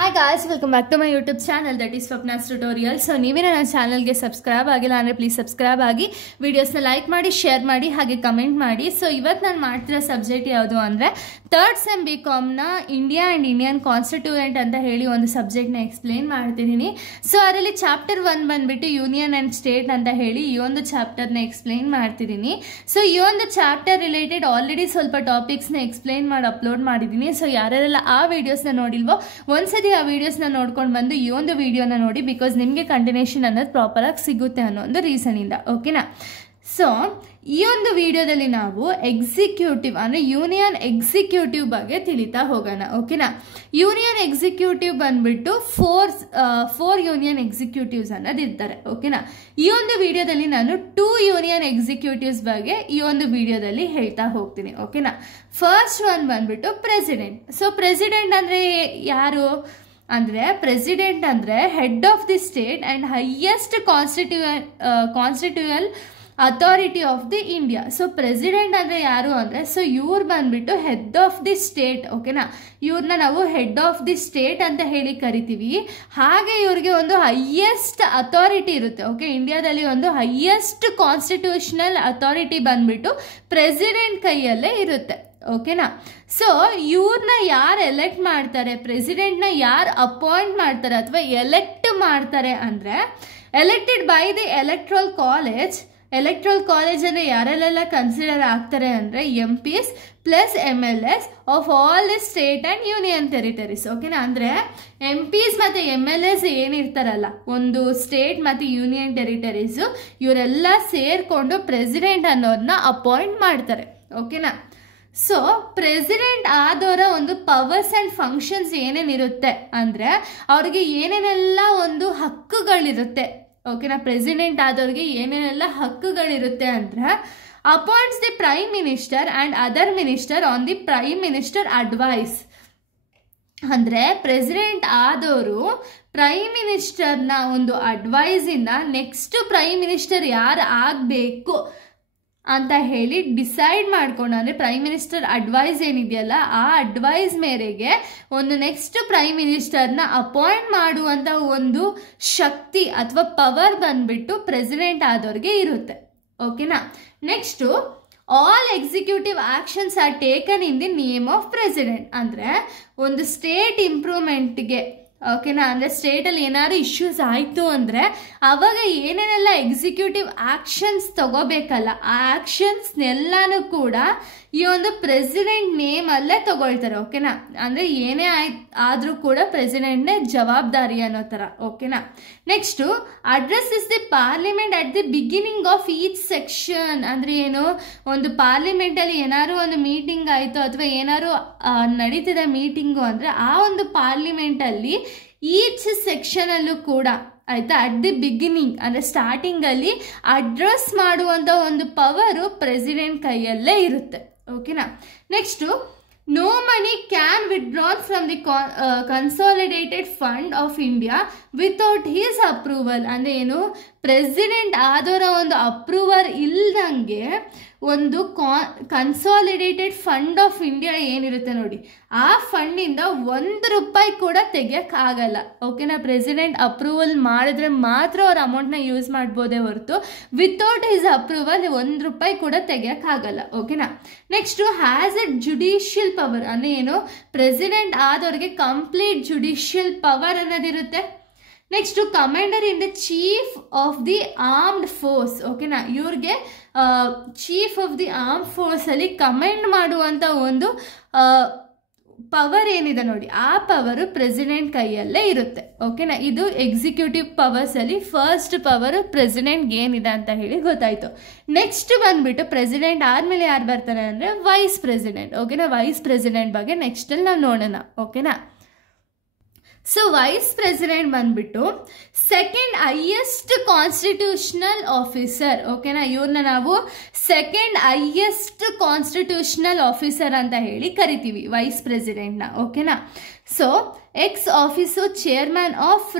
Hi guys, welcome back to my YouTube channel that is Swapna's Tutorial. So ನೀವೇನ ನನ್ನ ಚಾನಲ್ಗೆ subscribe ಆಗಿಲ್ಲ ಅಂದರೆ ಪ್ಲೀಸ್ ಸಬ್ಸ್ಕ್ರೈಬ್ ಆಗಿ ವಿಡಿಯೋಸ್ನ ಲೈಕ್ ಮಾಡಿ ಶೇರ್ ಮಾಡಿ ಹಾಗೆ ಕಮೆಂಟ್ ಮಾಡಿ. ಸೊ ಇವತ್ತು ನಾನು ಮಾಡ್ತಿರೋ ಸಬ್ಜೆಕ್ಟ್ ಯಾವುದು ಅಂದರೆ ಥರ್ಡ್ ಸೆಮ್ BComನ ಇಂಡಿಯಾ ಆ್ಯಂಡ್ ಇಂಡಿಯನ್ ಕಾನ್ಸ್ಟಿಟ್ಯೂಯೆಂಟ್ ಅಂತ ಹೇಳಿ ಒಂದು ಸಬ್ಜೆಕ್ಟ್ನ ಎಕ್ಸ್ಪ್ಲೇನ್ ಮಾಡ್ತಿದ್ದೀನಿ. ಸೊ ಅದರಲ್ಲಿ ಚಾಪ್ಟರ್ 1 ಬಂದುಬಿಟ್ಟು ಯೂನಿಯನ್ ಆ್ಯಂಡ್ ಸ್ಟೇಟ್ ಅಂತ ಹೇಳಿ ಈ ಒಂದು ಚಾಪ್ಟರ್ನ ಎಕ್ಸ್ಪ್ಲೇನ್ ಮಾಡ್ತಿದ್ದೀನಿ. ಸೊ ಈ ಒಂದು ಚಾಪ್ಟರ್ ರಿಲೇಟೆಡ್ ಆಲ್ರೆಡಿ ಸ್ವಲ್ಪ ಟಾಪಿಕ್ಸ್ನ ಎಕ್ಸ್ಪ್ಲೇನ್ ಮಾಡಿ ಅಪ್ಲೋಡ್ ಮಾಡಿದ್ದೀನಿ. ಸೊ ಯಾರೆಲ್ಲ ಆ ವಿಡಿಯೋಸ್ನ ನೋಡಿಲ್ವೋ ಒಂದ್ಸತಿ ಆ ವಿಡಿಯೋಸ್ನ ನೋಡ್ಕೊಂಡು ಬಂದು ಈ ಒಂದು ವಿಡಿಯೋನ ನೋಡಿ, ಬಿಕಾಸ್ ನಿಮಗೆ ಕಂಟಿನ್ಯೂಷನ್ ಅನ್ನೋದು ಪ್ರಾಪರಾಗಿ ಸಿಗುತ್ತೆ ಅನ್ನೋ ಒಂದು ರೀಸನಿಂದ. ಓಕೆನಾ? ಸೊ ಈ ಒಂದು ವಿಡಿಯೋದಲ್ಲಿ ನಾವು ಎಕ್ಸಿಕ್ಯೂಟಿವ್ ಅಂದರೆ ಯೂನಿಯನ್ ಎಕ್ಸಿಕ್ಯೂಟಿವ್ ಬಗ್ಗೆ ತಿಳಿತಾ ಹೋಗೋಣ. ಓಕೆನಾ? ಯೂನಿಯನ್ ಎಕ್ಸಿಕ್ಯೂಟಿವ್ ಬಂದ್ಬಿಟ್ಟು ಫೋರ್ ಯೂನಿಯನ್ ಎಕ್ಸಿಕ್ಯೂಟಿವ್ಸ್ ಅನ್ನೋದು ಇರ್ತಾರೆ. ಓಕೆನಾ? ಈ ಒಂದು ವಿಡಿಯೋದಲ್ಲಿ ನಾನು 2 ಯೂನಿಯನ್ ಎಕ್ಸಿಕ್ಯೂಟಿವ್ಸ್ ಬಗ್ಗೆ ಈ ಒಂದು ವಿಡಿಯೋದಲ್ಲಿ ಹೇಳ್ತಾ ಹೋಗ್ತೀನಿ. ಓಕೆನಾ? ಫಸ್ಟ್ ಒನ್ ಬಂದ್ಬಿಟ್ಟು ಪ್ರೆಸಿಡೆಂಟ್. ಸೊ ಪ್ರೆಸಿಡೆಂಟ್ ಅಂದರೆ ಯಾರು ಅಂದರೆ, ಪ್ರೆಸಿಡೆಂಟ್ ಅಂದರೆ head of the state and highest constitutional authority of the India. So president ಅಂದರೆ ಯಾರು ಅಂದರೆ, ಸೊ ಇವ್ರು ಬಂದ್ಬಿಟ್ಟು ಹೆಡ್ ಆಫ್ ದಿ ಸ್ಟೇಟ್. ಓಕೆನಾ? ಇವ್ರನ್ನ ನಾವು ಹೆಡ್ ಆಫ್ ದಿ ಸ್ಟೇಟ್ ಅಂತ ಹೇಳಿ ಕರಿತೀವಿ. ಹಾಗೆ ಇವ್ರಿಗೆ ಒಂದು ಹೈಯೆಸ್ಟ್ ಅಥಾರಿಟಿ ಇರುತ್ತೆ. ಓಕೆ, ಇಂಡಿಯಾದಲ್ಲಿ ಒಂದು ಹೈಯೆಸ್ಟ್ ಕಾನ್ಸ್ಟಿಟ್ಯೂಷನಲ್ ಅಥಾರಿಟಿ ಬಂದ್ಬಿಟ್ಟು ಪ್ರೆಸಿಡೆಂಟ್ ಕೈಯಲ್ಲೇ ಇರುತ್ತೆ. ಓಕೆನಾ? ಸೊ ಇವ್ರನ್ನ ಯಾರು ಎಲೆಕ್ಟ್ ಮಾಡ್ತಾರೆ, ಪ್ರೆಸಿಡೆಂಟ್ನ ಯಾರು ಅಪಾಯಿಂಟ್ ಮಾಡ್ತಾರೆ ಅಥವಾ ಎಲೆಕ್ಟ್ ಮಾಡ್ತಾರೆ ಅಂದರೆ, elected by the electoral college. Electoral college ಅಂದರೆ ಯಾರೆಲ್ಲ ಕನ್ಸಿಡರ್ ಆಗ್ತಾರೆ ಅಂದರೆ MPs plus MLAs of all the state and union territories. ಓಕೆನಾ? ಅಂದರೆ MPs ಮತ್ತು MLAs ಏನಿರ್ತಾರಲ್ಲ ಒಂದು ಸ್ಟೇಟ್ ಮತ್ತು ಯೂನಿಯನ್ ಟೆರಿಟರೀಸು, ಇವರೆಲ್ಲ ಸೇರಿಕೊಂಡು ಪ್ರೆಸಿಡೆಂಟ್ ಅನ್ನೋದನ್ನ ಅಪಾಯಿಂಟ್ ಮಾಡ್ತಾರೆ. ಓಕೆನಾ? ಸೊ ಪ್ರೆಸಿಡೆಂಟ್ ಆದವರ ಒಂದು ಪವರ್ಸ್ ಆ್ಯಂಡ್ ಫಂಕ್ಷನ್ಸ್ ಏನೇನಿರುತ್ತೆ ಅಂದರೆ, ಅವ್ರಿಗೆ ಏನೇನೆಲ್ಲ ಒಂದು ಹಕ್ಕುಗಳಿರುತ್ತೆ. ಓಕೆನಾ? ಪ್ರೆಸಿಡೆಂಟ್ ಆದವ್ರಿಗೆ ಏನೇನೆಲ್ಲ ಹಕ್ಕುಗಳಿರುತ್ತೆ ಅಂದರೆ, appoints the prime minister and other minister on the prime minister advice. ಅಂದರೆ ಪ್ರೆಸಿಡೆಂಟ್ ಆದವರು ಪ್ರೈಮ್ ಮಿನಿಸ್ಟರ್ನ ಒಂದು ಅಡ್ವೈಸಿಂದ ನೆಕ್ಸ್ಟ್ ಪ್ರೈಮ್ ಮಿನಿಸ್ಟರ್ ಯಾರು ಆಗಬೇಕು ಅಂತ ಹೇಳಿ ಡಿಸೈಡ್ ಮಾಡ್ಕೊಂಡು, ಅಂದರೆ ಪ್ರೈಮ್ ಮಿನಿಸ್ಟರ್ ಅಡ್ವೈಸ್ ಏನಿದೆಯಲ್ಲ ಆ ಅಡ್ವೈಸ್ ಮೇರೆಗೆ ಒಂದು ನೆಕ್ಸ್ಟ್ ಪ್ರೈಮ್ ಮಿನಿಸ್ಟರ್ನ ಅಪಾಯಿಂಟ್ ಮಾಡುವಂಥ ಒಂದು ಶಕ್ತಿ ಅಥವಾ ಪವರ್ ಬಂದ್ಬಿಟ್ಟು ಪ್ರೆಸಿಡೆಂಟ್ ಆದವ್ರಿಗೆ ಇರುತ್ತೆ. ಓಕೆನಾ? Next all executive actions are taken in the name of president. ಅಂದರೆ ಒಂದು ಸ್ಟೇಟ್ ಇಂಪ್ರೂವ್ಮೆಂಟ್ಗೆ, ಓಕೆನಾ, ಅಂದರೆ ಸ್ಟೇಟಲ್ಲಿ ಏನಾದ್ರು ಇಶ್ಯೂಸ್ ಆಯಿತು ಅಂದರೆ ಆವಾಗ ಏನೇನೆಲ್ಲ ಎಕ್ಸಿಕ್ಯೂಟಿವ್ ಆ್ಯಕ್ಷನ್ಸ್ ತಗೋಬೇಕಲ್ಲ ಆ ಆ್ಯಕ್ಷನ್ಸ್ನೆಲ್ಲನೂ ಕೂಡ ಈ ಒಂದು ಪ್ರೆಸಿಡೆಂಟ್ ನೇಮಲ್ಲೇ ತಗೊಳ್ತಾರೆ. ಓಕೆನಾ? ಅಂದರೆ ಏನೇ ಆದರೂ ಕೂಡ ಪ್ರೆಸಿಡೆಂಟ್ನೇ ಜವಾಬ್ದಾರಿ ಅನ್ನೋ ಥರ. ಓಕೆನಾ? Next address is the parliament at the beginning of each section. ಅಂದರೆ ಏನು, ಒಂದು ಪಾರ್ಲಿಮೆಂಟಲ್ಲಿ ಏನಾದ್ರು ಒಂದು ಮೀಟಿಂಗ್ ಆಯಿತು ಅಥವಾ ಏನಾದ್ರು ನಡೀತಿದೆ ಮೀಟಿಂಗು ಅಂದರೆ ಆ ಒಂದು ಪಾರ್ಲಿಮೆಂಟಲ್ಲಿ ಈಚ್ ಸೆಕ್ಷನಲ್ಲೂ ಕೂಡ ಆಯಿತಾ ಅಟ್ ದಿ ಬಿಗಿನಿಂಗ್ ಅಂದರೆ ಸ್ಟಾರ್ಟಿಂಗಲ್ಲಿ ಅಡ್ರೆಸ್ ಮಾಡುವಂಥ ಒಂದು ಪವರು ಪ್ರೆಸಿಡೆಂಟ್ ಕೈಯಲ್ಲೇ ಇರುತ್ತೆ. ಓಕೆನಾ? Next no money can withdrawn from the consolidated fund of India without his approval. ಅಂದರೆ ಏನು, ಪ್ರೆಸಿಡೆಂಟ್ ಆದವರ ಒಂದು ಅಪ್ರೂವಲ್ ಇಲ್ದಂಗೆ ಒಂದು ಕನ್ಸಾಲಿಡೇಟೆಡ್ ಫಂಡ್ ಆಫ್ ಇಂಡಿಯಾ ಏನಿರುತ್ತೆ ನೋಡಿ, ಆ ಫಂಡಿಂದ ₹1 ಕೂಡ ತೆಗಿಯೋಕ್ಕಾಗಲ್ಲ. ಓಕೆನಾ? ಪ್ರೆಸಿಡೆಂಟ್ ಅಪ್ರೂವಲ್ ಮಾಡಿದ್ರೆ ಮಾತ್ರ ಅವ್ರ ಅಮೌಂಟ್ನ ಯೂಸ್ ಮಾಡ್ಬೋದೇ ಹೊರತು ವಿತೌಟ್ ಹಿಸ್ ಅಪ್ರೂವಲ್ ₹1 ಕೂಡ ತೆಗಿಯೋಕ್ಕಾಗಲ್ಲ. ಓಕೆನಾ? Next has a judicial power. ಅಂದರೆ ಏನು, ಪ್ರೆಸಿಡೆಂಟ್ ಆದವ್ರಿಗೆ ಕಂಪ್ಲೀಟ್ ಜುಡಿಷಿಯಲ್ ಪವರ್ ಅನ್ನೋದಿರುತ್ತೆ. Next commander in the chief of the armed force. ಓಕೆನಾ? ಇವ್ರಿಗೆ ಚೀಫ್ ಆಫ್ ದಿ ಆರ್ಮ್ ಫೋರ್ಸಲ್ಲಿ ಕಮಾಂಡ್ ಮಾಡುವಂಥ ಒಂದು ಪವರ್ ಏನಿದೆ ನೋಡಿ, ಆ ಪವರು ಪ್ರೆಸಿಡೆಂಟ್ ಕೈಯಲ್ಲೇ ಇರುತ್ತೆ. ಓಕೆನಾ? ಇದು ಎಕ್ಸಿಕ್ಯೂಟಿವ್ ಪವರ್ಸಲ್ಲಿ ಫಸ್ಟ್ ಪವರು ಪ್ರೆಸಿಡೆಂಟ್ಗೆ ಏನಿದೆ ಅಂತ ಹೇಳಿ ಗೊತ್ತಾಯಿತು. ನೆಕ್ಸ್ಟ್ ಬಂದುಬಿಟ್ಟು ಪ್ರೆಸಿಡೆಂಟ್ ಆದಮೇಲೆ ಯಾರು ಬರ್ತಾರೆ ಅಂದರೆ ವೈಸ್ ಪ್ರೆಸಿಡೆಂಟ್. ಓಕೆನಾ? ವೈಸ್ ಪ್ರೆಸಿಡೆಂಟ್ ಬಗ್ಗೆ ನೆಕ್ಸ್ಟಲ್ಲಿ ನಾವು ನೋಡೋಣ. ಓಕೆನಾ? ಸೊ ವೈಸ್ ಪ್ರೆಸಿಡೆಂಟ್ ಬಂದ್ಬಿಟ್ಟು ಸೆಕೆಂಡ್ ಹೈಯೆಸ್ಟ್ ಕಾನ್ಸ್ಟಿಟ್ಯೂಷನಲ್ ಆಫೀಸರ್. ಓಕೆನಾ? ಇವ್ರನ್ನ ನಾವು ಸೆಕೆಂಡ್ ಹೈಯೆಸ್ಟ್ ಕಾನ್ಸ್ಟಿಟ್ಯೂಷನಲ್ ಆಫೀಸರ್ ಅಂತ ಹೇಳಿ ಕರಿತೀವಿ ವೈಸ್ ಪ್ರೆಸಿಡೆಂಟ್ನ. ಓಕೆನಾ? So X office chairman of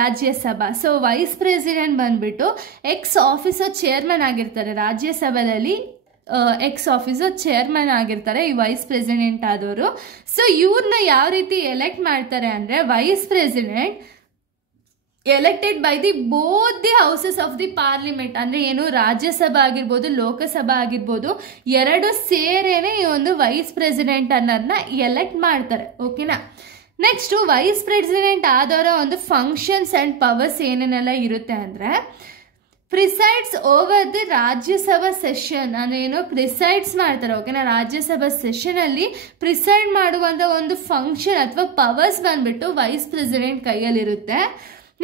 Rajya Sabha. So vice president ಬಂದ್ಬಿಟ್ಟು ಎಕ್ಸ್ ಆಫೀಸು ಚೇರ್ಮನ್ ಆಗಿರ್ತಾರೆ ರಾಜ್ಯಸಭೆಯಲ್ಲಿ. ಎಕ್ಸ್ ಆಫೀಸರ್ ಚೇರ್ಮನ್ ಆಗಿರ್ತಾರೆ ಈ ವೈಸ್ ಪ್ರೆಸಿಡೆಂಟ್ ಆದವರು. ಸೊ ಇವ್ರನ್ನ ಯಾವ ರೀತಿ ಎಲೆಕ್ಟ್ ಮಾಡ್ತಾರೆ ಅಂದರೆ vice president elected by the both the houses of the parliament, ಅಂದರೆ ಏನು ರಾಜ್ಯಸಭಾ ಆಗಿರ್ಬೋದು ಲೋಕಸಭಾ ಆಗಿರ್ಬೋದು ಎರಡು ಸೇರೇನೆ ಈ ಒಂದು ವೈಸ್ ಪ್ರೆಸಿಡೆಂಟ್ ಅನ್ನೋದನ್ನ ಎಲೆಕ್ಟ್ ಮಾಡ್ತಾರೆ. ಓಕೆನಾ. ನೆಕ್ಸ್ಟು ವೈಸ್ ಪ್ರೆಸಿಡೆಂಟ್ ಆದವರ ಒಂದು ಫಂಕ್ಷನ್ಸ್ ಆ್ಯಂಡ್ ಪವರ್ಸ್ ಏನೇನೆಲ್ಲ ಇರುತ್ತೆ ಅಂದರೆ presides over the Rajya Sabha session, ಅಂದರೆ ಏನು ಪ್ರಿಸೈಡ್ಸ್ ಮಾಡ್ತಾರೆ. ಓಕೆನಾ. ರಾಜ್ಯಸಭಾ ಸೆಷನಲ್ಲಿ ಪ್ರಿಸೈಡ್ ಮಾಡುವಂಥ ಒಂದು ಫಂಕ್ಷನ್ ಅಥವಾ ಪವರ್ಸ್ ಬಂದ್ಬಿಟ್ಟು ವೈಸ್ ಪ್ರೆಸಿಡೆಂಟ್ ಕೈಯಲ್ಲಿರುತ್ತೆ.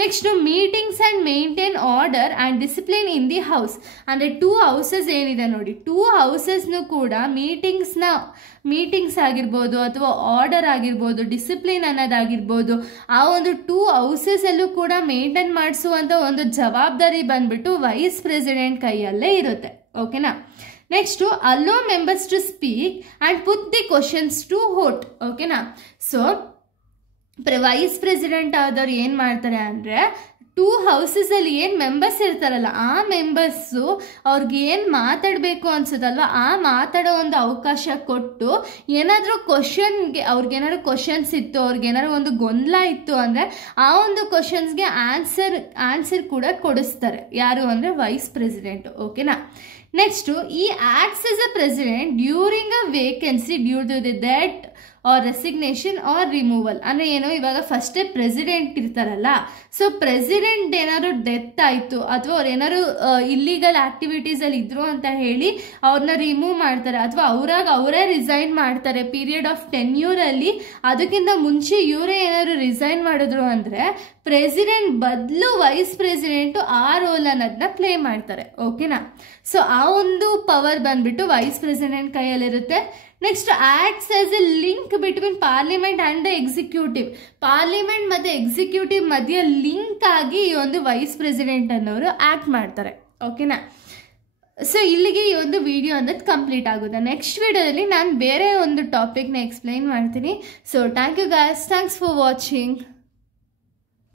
Next meetings and maintain order and discipline in the house, ಅಂದರೆ 2 ಹೌಸಸ್ ಏನಿದೆ ನೋಡಿ, 2 ಹೌಸಸ್ನು ಕೂಡ ಮೀಟಿಂಗ್ಸ್ ಆಗಿರ್ಬೋದು ಅಥವಾ ಆರ್ಡರ್ ಆಗಿರ್ಬೋದು ಡಿಸಿಪ್ಲಿನ್ ಅನ್ನೋದಾಗಿರ್ಬೋದು ಆ ಒಂದು 2 ಹೌಸಸಲ್ಲೂ ಕೂಡ ಮೇಂಟೈನ್ ಮಾಡಿಸುವಂಥ ಒಂದು ಜವಾಬ್ದಾರಿ ಬಂದ್ಬಿಟ್ಟು ವೈಸ್ ಪ್ರೆಸಿಡೆಂಟ್ ಕೈಯಲ್ಲೇ ಇರುತ್ತೆ. ಓಕೆನಾ. Next allow members to speak and put the questions to vote. ಓಕೆನಾ. ಸೊ ವೈಸ್ ಪ್ರೆಸಿಡೆಂಟ್ ಆದವ್ರು ಏನು ಮಾಡ್ತಾರೆ ಅಂದರೆ 2 ಹೌಸಸಲ್ಲಿ ಏನು ಮೆಂಬರ್ಸ್ ಇರ್ತಾರಲ್ಲ ಆ ಮೆಂಬರ್ಸು ಅವ್ರಿಗೆ ಏನು ಮಾತಾಡಬೇಕು ಅನ್ಸುತ್ತಲ್ವ ಆ ಮಾತಾಡೋ ಒಂದು ಅವಕಾಶ ಕೊಟ್ಟು ಏನಾದರೂ ಅವ್ರಿಗೇನಾದ್ರು ಕ್ವಶನ್ಸ್ ಇತ್ತು, ಅವ್ರಿಗೇನಾದ್ರು ಒಂದು ಗೊಂದಲ ಇತ್ತು ಅಂದರೆ ಆ ಒಂದು ಕ್ವಶನ್ಸ್ಗೆ ಆನ್ಸರ್ ಕೂಡ ಕೊಡಿಸ್ತಾರೆ. ಯಾರು ಅಂದರೆ ವೈಸ್ ಪ್ರೆಸಿಡೆಂಟು. ಓಕೆನಾ. ನೆಕ್ಸ್ಟು ಈ acts as a president during a vacancy due to the death or resignation or removal, ಅಂದರೆ ಏನು ಇವಾಗ ಫಸ್ಟೇ ಪ್ರೆಸಿಡೆಂಟ್ ಇರ್ತಾರಲ್ಲ, ಸೊ ಪ್ರೆಸಿಡೆಂಟ್ ಏನಾದ್ರು ಡೆತ್ ಆಯಿತು ಅಥವಾ ಅವ್ರು ಏನಾದ್ರು ಇಲ್ಲಿಗಲ್ ಆ್ಯಕ್ಟಿವಿಟೀಸಲ್ಲಿ ಇದ್ರು ಅಂತ ಹೇಳಿ ಅವ್ರನ್ನ ರಿಮೂವ್ ಮಾಡ್ತಾರೆ ಅಥವಾ ಅವರೇ ರಿಸೈನ್ ಮಾಡ್ತಾರೆ ಪೀರಿಯಡ್ ಆಫ್ ಟೆನ್ಯೂರಲ್ಲಿ. ಅದಕ್ಕಿಂತ ಮುಂಚೆ ಇವರೇ ಏನಾದ್ರು ರಿಸೈನ್ ಮಾಡಿದ್ರು ಅಂದರೆ ಪ್ರೆಸಿಡೆಂಟ್ ಬದಲು ವೈಸ್ ಪ್ರೆಸಿಡೆಂಟು ಆ ರೋಲ್ ಅನ್ನೋದನ್ನ ಪ್ಲೇ ಮಾಡ್ತಾರೆ. ಓಕೆನಾ. ಸೊ ಆ ಒಂದು ಪವರ್ ಬಂದ್ಬಿಟ್ಟು ವೈಸ್ ಪ್ರೆಸಿಡೆಂಟ್ ಕೈಯಲ್ಲಿರುತ್ತೆ. Next acts as a link between parliament and the executive, parliament ಮತ್ತು ಎಕ್ಸಿಕ್ಯೂಟಿವ್ ಮಧ್ಯೆ ಲಿಂಕ್ ಆಗಿ ಈ ಒಂದು ವೈಸ್ ಪ್ರೆಸಿಡೆಂಟ್ ಅನ್ನೋರು ಆ್ಯಕ್ಟ್ ಮಾಡ್ತಾರೆ. ಓಕೆನಾ. ಸೊ ಇಲ್ಲಿಗೆ ಈ ಒಂದು ವಿಡಿಯೋ ಅನ್ನೋದು ಕಂಪ್ಲೀಟ್ ಆಗುತ್ತೆ. ನೆಕ್ಸ್ಟ್ ವಿಡಿಯೋದಲ್ಲಿ ನಾನು ಬೇರೆ ಒಂದು ಟಾಪಿಕ್ನ ಎಕ್ಸ್ಪ್ಲೈನ್ ಮಾಡ್ತೀನಿ. So thank you guys, thanks for watching.